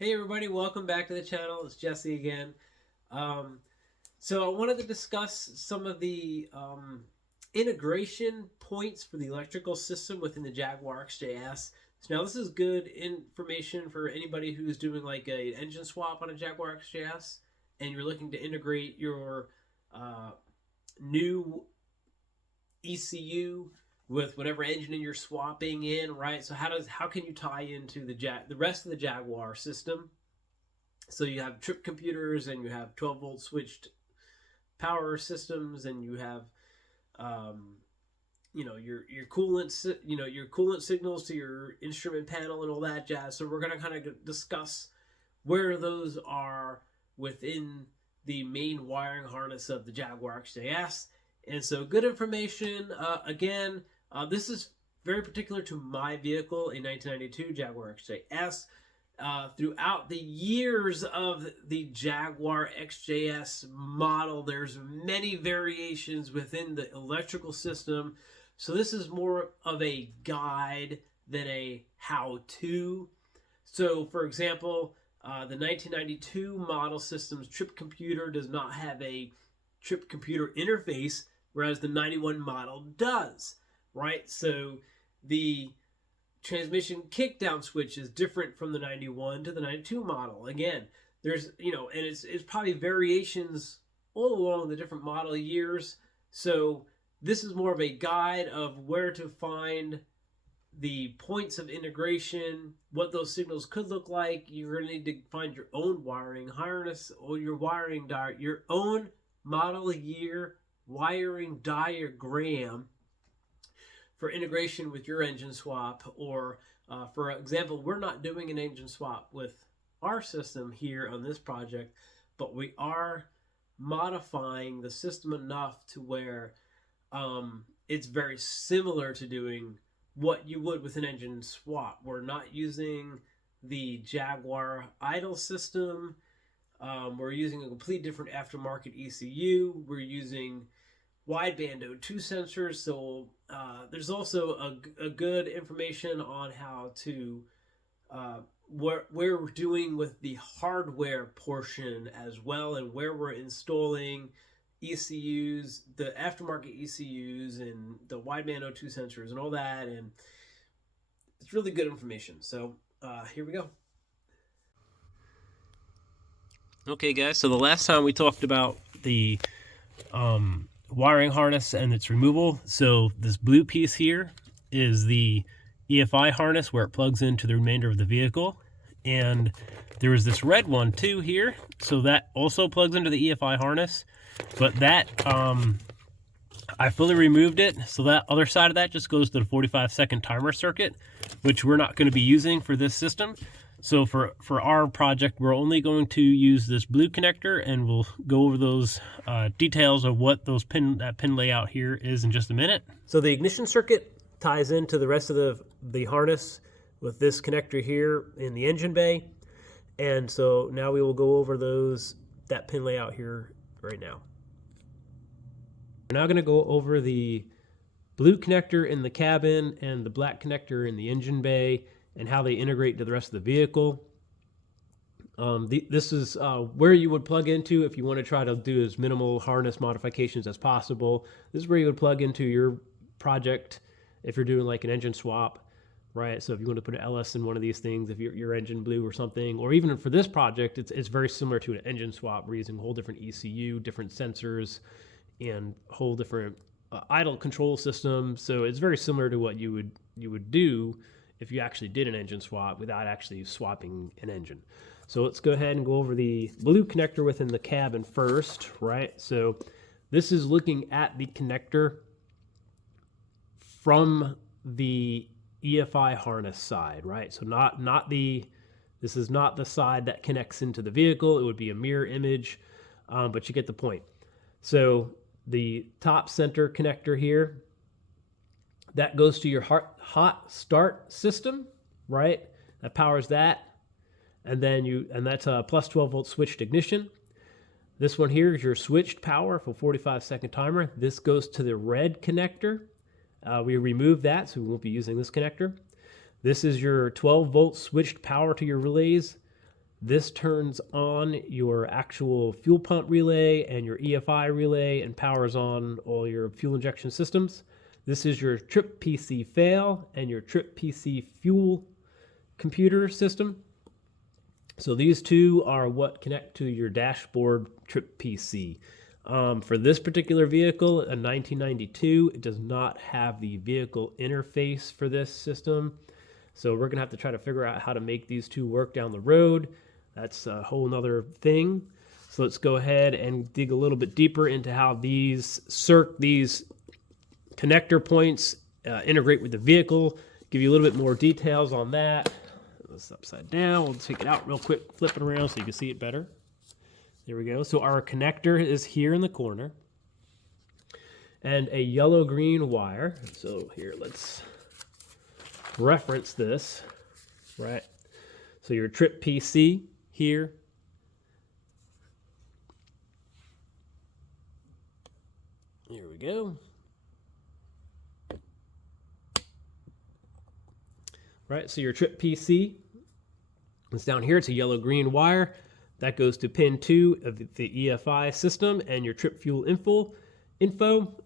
Hey everybody, welcome back to the channel. It's Jesse again. Um, so I wanted to discuss some of the integration points for the electrical system within the Jaguar XJS. So now this is good information for anybody who's doing like an engine swap on a Jaguar XJS and you're looking to integrate your uh, new ECU with whatever engine you're swapping in, right? So how can you tie into the rest of the Jaguar system? So you have trip computers and you have 12-volt switched power systems, and you have um, your coolant your coolant signals to your instrument panel and all that jazz. So we're going to kind of discuss where those are within the main wiring harness of the Jaguar XJS. And so good information. Again, this is very particular to my vehicle, a 1992 Jaguar XJS. Throughout the years of the Jaguar XJS model, there's many variations within the electrical system. So this is more of a guide than a how-to. So for example, the 1992 model system's trip computer does not have a trip computer interface, whereas the 91 model does, right? So the transmission kickdown switch is different from the 91 to the 92 model. Again, there's, and it's probably variations all along the different model years. So this is more of a guide of where to find the points of integration, what those signals could look like. You're going to need to find your own wiring harness or your own model year wiring diagram for integration with your engine swap. Or for example, we're not doing an engine swap with our system here on this project, but we are modifying the system enough to where it's very similar to doing what you would with an engine swap. We're not using the Jaguar idle system. We're using a complete different aftermarket ECU. We're using wideband O2 sensors. So there's also a good information on how to where we're doing with the hardware portion as well, and where we're installing ECUs, the aftermarket ECUs, and the wideband O2 sensors and all that. And it's really good information. So here we go. Okay, guys, so the last time we talked about the wiring harness and its removal. So this blue piece here is the EFI harness where it plugs into the remainder of the vehicle. And there is this red one too here. So that also plugs into the EFI harness. But that, I fully removed it. So that other side of that just goes to the 45-second timer circuit, which we're not going to be using for this system. So for our project, we're only going to use this blue connector, and we'll go over those details of what that pin layout here is in just a minute. So the ignition circuit ties into the rest of the harness with this connector here in the engine bay. And so now we will go over that pin layout here right now. We're now going to go over the blue connector in the cabin and the black connector in the engine bay, and how they integrate to the rest of the vehicle. This is where you would plug into if you want to try to do as minimal harness modifications as possible. This is where you would plug into your project if you're doing like an engine swap, right? So if you want to put an LS in one of these things, if your engine blew or something, or even for this project, it's very similar to an engine swap. We're using a whole different ECU, different sensors, and whole different idle control system. So it's very similar to what you would do if you actually did an engine swap without actually swapping an engine. So let's go ahead and go over the blue connector within the cabin first, right? So this is looking at the connector from the EFI harness side, right? So this is not the side that connects into the vehicle. It would be a mirror image, but you get the point. So the top center connector here, that goes to your hot start system, right? That powers that. And then that's a plus 12-volt switched ignition. This one here is your switched power for 45-second timer. This goes to the red connector. We removed that, so we won't be using this connector. This is your 12-volt switched power to your relays. This turns on your actual fuel pump relay and your EFI relay and powers on all your fuel injection systems. This is your trip PC fail and your trip PC fuel computer system. So these two are what connect to your dashboard trip PC. For this particular vehicle, a 1992, it does not have the vehicle interface for this system. So we're gonna have to try to figure out how to make these two work down the road. That's a whole nother thing. So let's go ahead and dig a little bit deeper into how these connector points integrate with the vehicle. Give you a little bit more details on that. This upside down. We'll take it out real quick, flip it around so you can see it better. There we go. So our connector is here in the corner. And a yellow-green wire. So here, let's reference this, right? So your trip PC here. Here we go. Right, so your trip PC is down here. It's a yellow-green wire. That goes to pin 2 of the EFI system and your trip fuel info.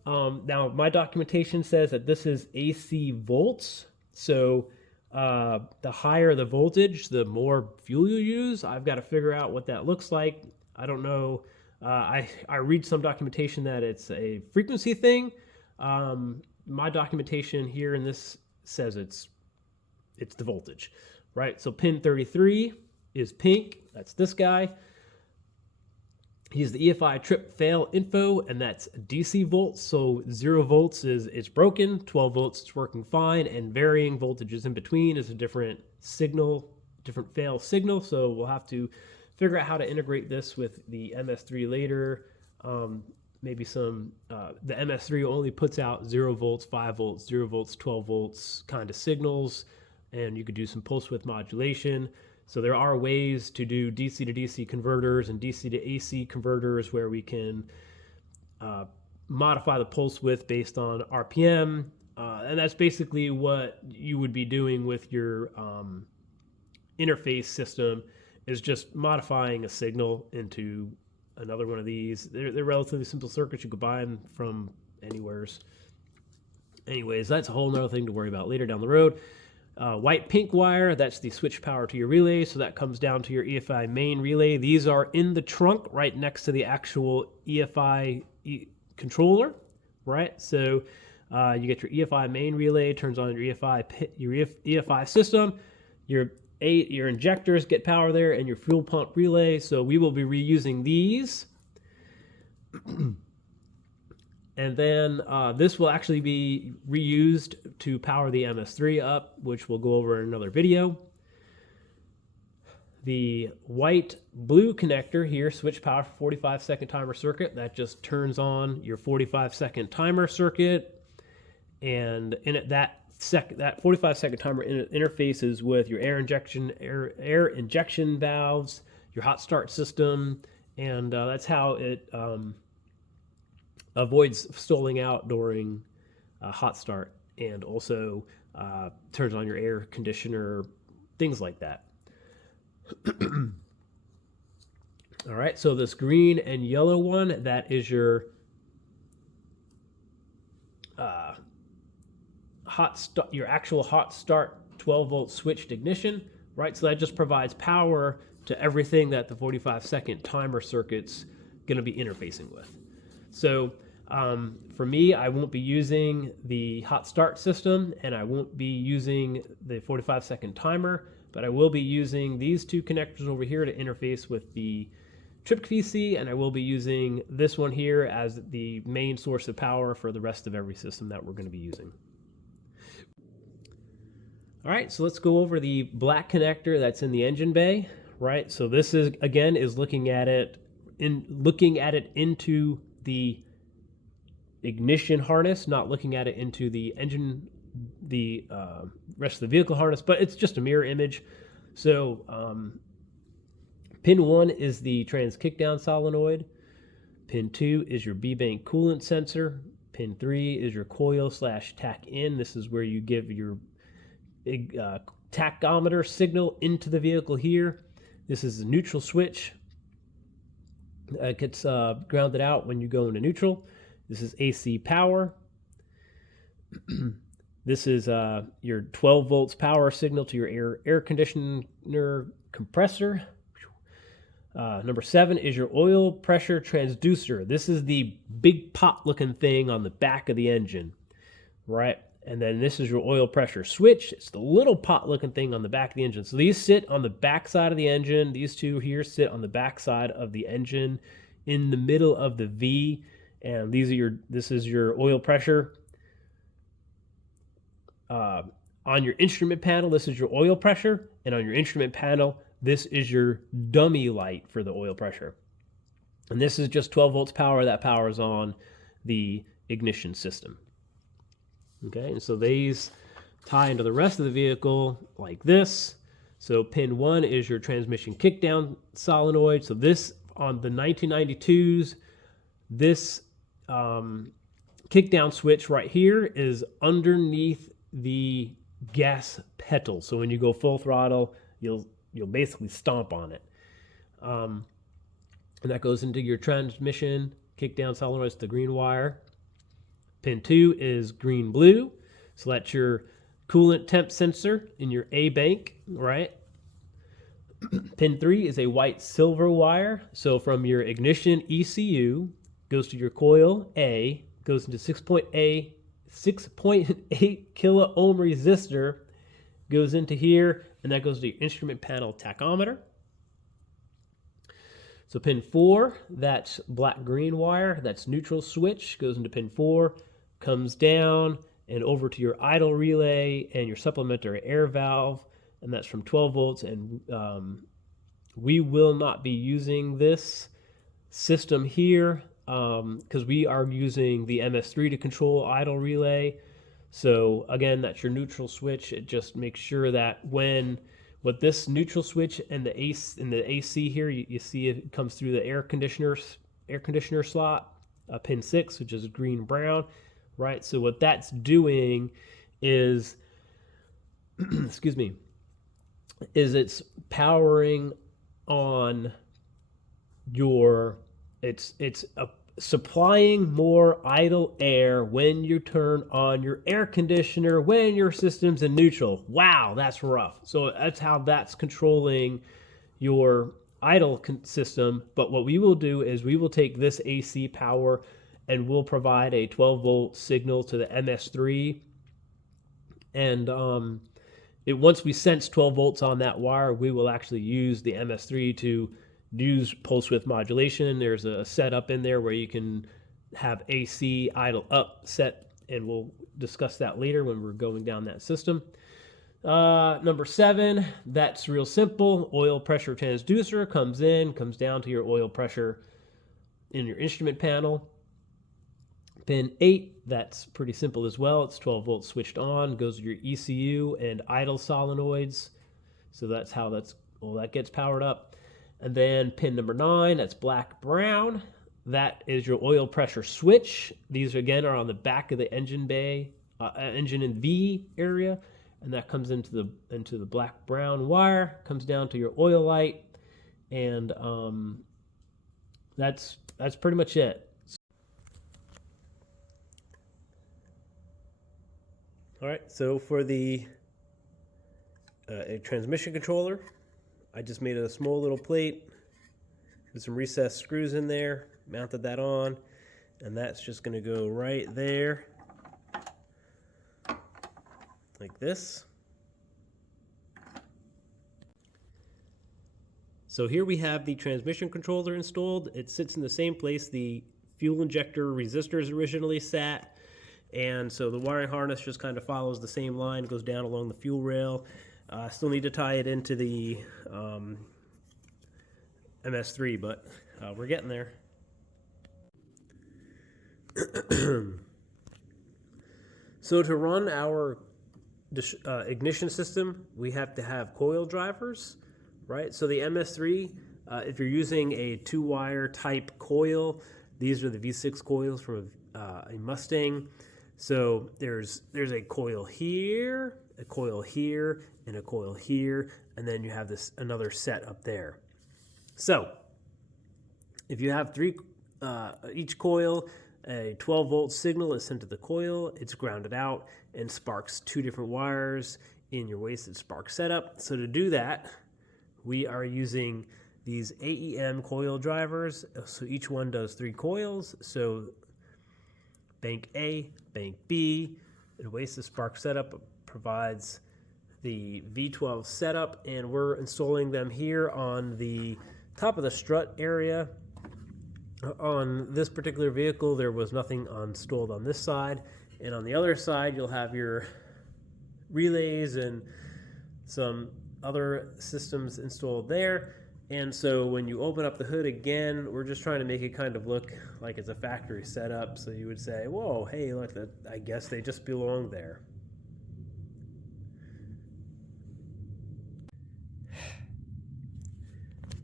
Now, my documentation says that this is AC volts. So the higher the voltage, the more fuel you use. I've got to figure out what that looks like. I don't know. I read some documentation that it's a frequency thing. My documentation here in this says it's the voltage, right? So pin 33 is pink. That's this guy. He's the EFI trip fail info, and that's DC volts. So 0 volts is it's broken, 12 volts it's working fine, and varying voltages in between is a different signal, different fail signal. So we'll have to figure out how to integrate this with the MS3 later. Maybe some, the MS3 only puts out 0 volts, 5 volts, 0 volts, 12 volts kind of signals, and you could do some pulse width modulation. So there are ways to do DC to DC converters and DC to AC converters where we can modify the pulse width based on RPM. And that's basically what you would be doing with your interface system, is just modifying a signal into another one of these. They're relatively simple circuits. You could buy them from anywheres. Anyways, that's a whole nother thing to worry about later down the road. White pink wire, that's the switch power to your relay. So that comes down to your EFI main relay. These are in the trunk right next to the actual EFI controller, right? So you get your EFI main relay, turns on your EFI system. Your injectors get power there, and your fuel pump relay. So we will be reusing these. And then this will actually be reused to power the MS3 up, which we'll go over in another video. The white-blue connector here, switch power for 45-second timer circuit. That just turns on your 45-second timer circuit. And in it, that 45-second timer interfaces with your air injection valves, your hot start system, and that's how it avoids stalling out during hot start, and also turns on your air conditioner, things like that. All right, so this green and yellow one, that is your your actual hot start 12-volt switched ignition, right? So that just provides power to everything that the 45-second timer circuit's going to be interfacing with. So for me, I won't be using the hot start system, and I won't be using the 45-second timer, but I will be using these two connectors over here to interface with the trip PC, and I will be using this one here as the main source of power for the rest of every system that we're going to be using. All right, so let's go over the black connector that's in the engine bay, right? So this is, again, is looking at it into the ignition harness, not looking at it into the engine, the rest of the vehicle harness, but it's just a mirror image. So pin 1 is the trans kickdown solenoid. Pin 2 is your B-bank coolant sensor. Pin 3 is your coil/tack in. This is where you give your tachometer signal into the vehicle here. This is the neutral switch. It gets grounded out when you go into neutral. This is AC power. This is your 12 volts power signal to your air conditioner compressor. Number 7 is your oil pressure transducer. This is the big pot looking thing on the back of the engine, right? And then this is your oil pressure switch. It's the little pot looking thing on the back of the engine. So these sit on the back side of the engine. These two here sit on the back side of the engine in the middle of the V. And this is your oil pressure. On your instrument panel, this is your oil pressure. And on your instrument panel, this is your dummy light for the oil pressure. And this is just 12 volts power that powers on the ignition system. Okay, and so these tie into the rest of the vehicle like this. So pin 1 is your transmission kickdown solenoid. So this, on the 1992s, this kickdown switch right here is underneath the gas pedal. So when you go full throttle, you'll basically stomp on it. And that goes into your transmission kickdown solenoid, the green wire. Pin 2 is green-blue, so that's your coolant temp sensor in your A bank, right? Pin 3 is a white-silver wire, so from your ignition ECU, goes to your coil A, goes into 6.8 kilo ohm resistor, goes into here, and that goes to your instrument panel tachometer. So pin 4, that's black-green wire, that's neutral switch, goes into pin 4, comes down and over to your idle relay and your supplementary air valve, and that's from 12 volts. And we will not be using this system here because we are using the MS3 to control idle relay. So again, that's your neutral switch. It just makes sure that with this neutral switch and the AC here, you see it comes through the air conditioner slot, pin 6, which is green-brown. Right, so what that's doing is, excuse me, is it's powering on it's supplying more idle air when you turn on your air conditioner when your system's in neutral. Wow, that's rough. So that's how that's controlling your idle system. But what we will do is we will take this AC power and we'll provide a 12-volt signal to the MS3. And once we sense 12 volts on that wire, we will actually use the MS3 to use pulse width modulation. There's a setup in there where you can have AC idle up set, and we'll discuss that later when we're going down that system. Number 7, that's real simple. Oil pressure transducer comes down to your oil pressure in your instrument panel. Pin 8, that's pretty simple as well. It's 12 volts switched on, goes to your ECU and idle solenoids. So that's how that gets powered up. And then pin number 9, that's black-brown. That is your oil pressure switch. These again are on the back of the engine bay, engine in V area, and that comes into the black-brown wire, comes down to your oil light, and that's pretty much it. All right, so for the a transmission controller, I just made a small little plate with some recessed screws in there, mounted that on, and that's just going to go right there like this. So here we have the transmission controller installed. It sits in the same place the fuel injector resistors originally sat. And so the wiring harness just kind of follows the same line, goes down along the fuel rail. Still need to tie it into the MS3, but we're getting there. So to run our ignition system, we have to have coil drivers, right? So the MS3, if you're using a 2-wire type coil, these are the V6 coils from a Mustang. So there's a coil here a coil here and a coil here, and then you have this another set up there. So if you have each coil, a 12 volt signal is sent to the coil, it's grounded out and sparks 2 different wires in your wasted spark setup. So to do that, we are using these AEM coil drivers. So each one does 3 coils. So bank A, bank B, the wasted spark setup provides the V12 setup, and we're installing them here on the top of the strut area. On this particular vehicle, there was nothing installed on this side, and on the other side you'll have your relays and some other systems installed there. And so when you open up the hood again, we're just trying to make it kind of look like it's a factory setup. So you would say, whoa, hey, look, that, I guess they just belong there.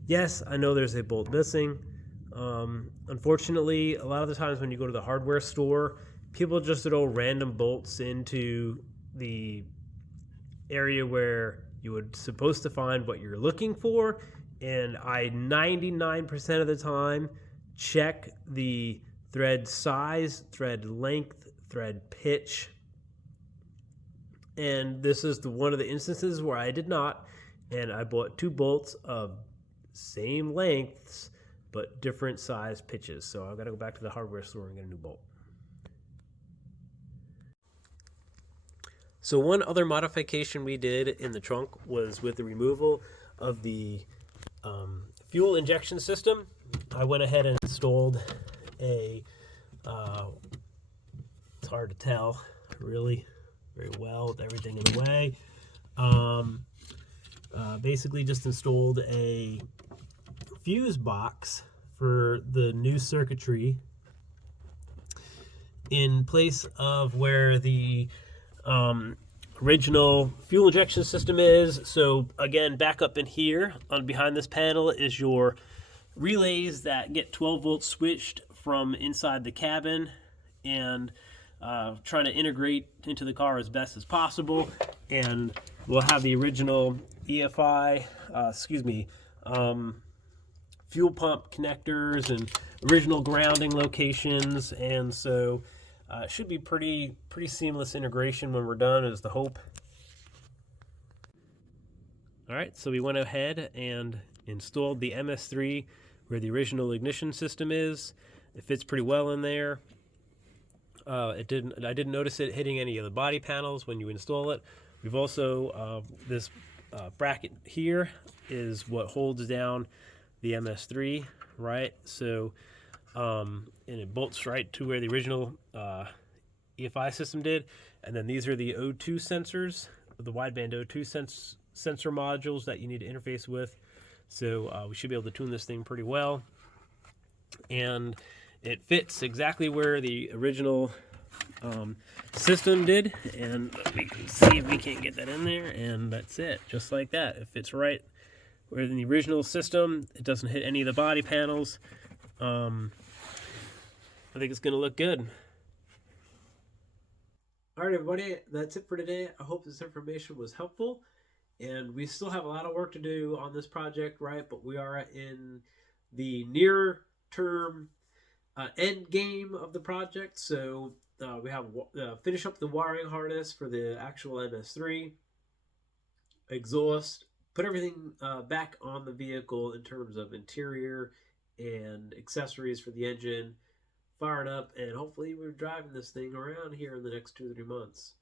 Yes, I know there's a bolt missing. Unfortunately, a lot of the times when you go to the hardware store, people just throw random bolts into the area where you would supposed to find what you're looking for. And I 99% of the time check the thread size, thread length, thread pitch. And this is one of the instances where I did not, and I bought 2 bolts of same lengths but different size pitches. So I've got to go back to the hardware store and get a new bolt. So one other modification we did in the trunk was with the removal of the fuel injection system. I went ahead and installed a, it's hard to tell really very well with everything in the way. Basically just installed a fuse box for the new circuitry in place of where the original fuel injection system is. So again, back up in here on behind this panel is your relays that get 12 volts switched from inside the cabin, and trying to integrate into the car as best as possible. And we'll have the original EFI, fuel pump connectors and original grounding locations, and so it should be pretty seamless integration when we're done, is the hope. All right, so we went ahead and installed the MS3 where the original ignition system is. It fits pretty well in there. I didn't notice it hitting any of the body panels when you install it. We've also this bracket here is what holds down the MS3, right? So and it bolts right to where the original EFI system did. And then these are the O2 sensors, the wideband O2 sensor modules that you need to interface with. So we should be able to tune this thing pretty well. And it fits exactly where the original system did. And we can see if we can't get that in there. And that's it, just like that. It fits right where in the original system. It doesn't hit any of the body panels. I think it's going to look good. All right, everybody, that's it for today. I hope this information was helpful. And we still have a lot of work to do on this project, right? But we are in the near term end game of the project. So we have finish up the wiring harness for the actual MS3, exhaust, put everything back on the vehicle in terms of interior and accessories for the engine, fire it up, and hopefully we're driving this thing around here in the next 2 or 3 months.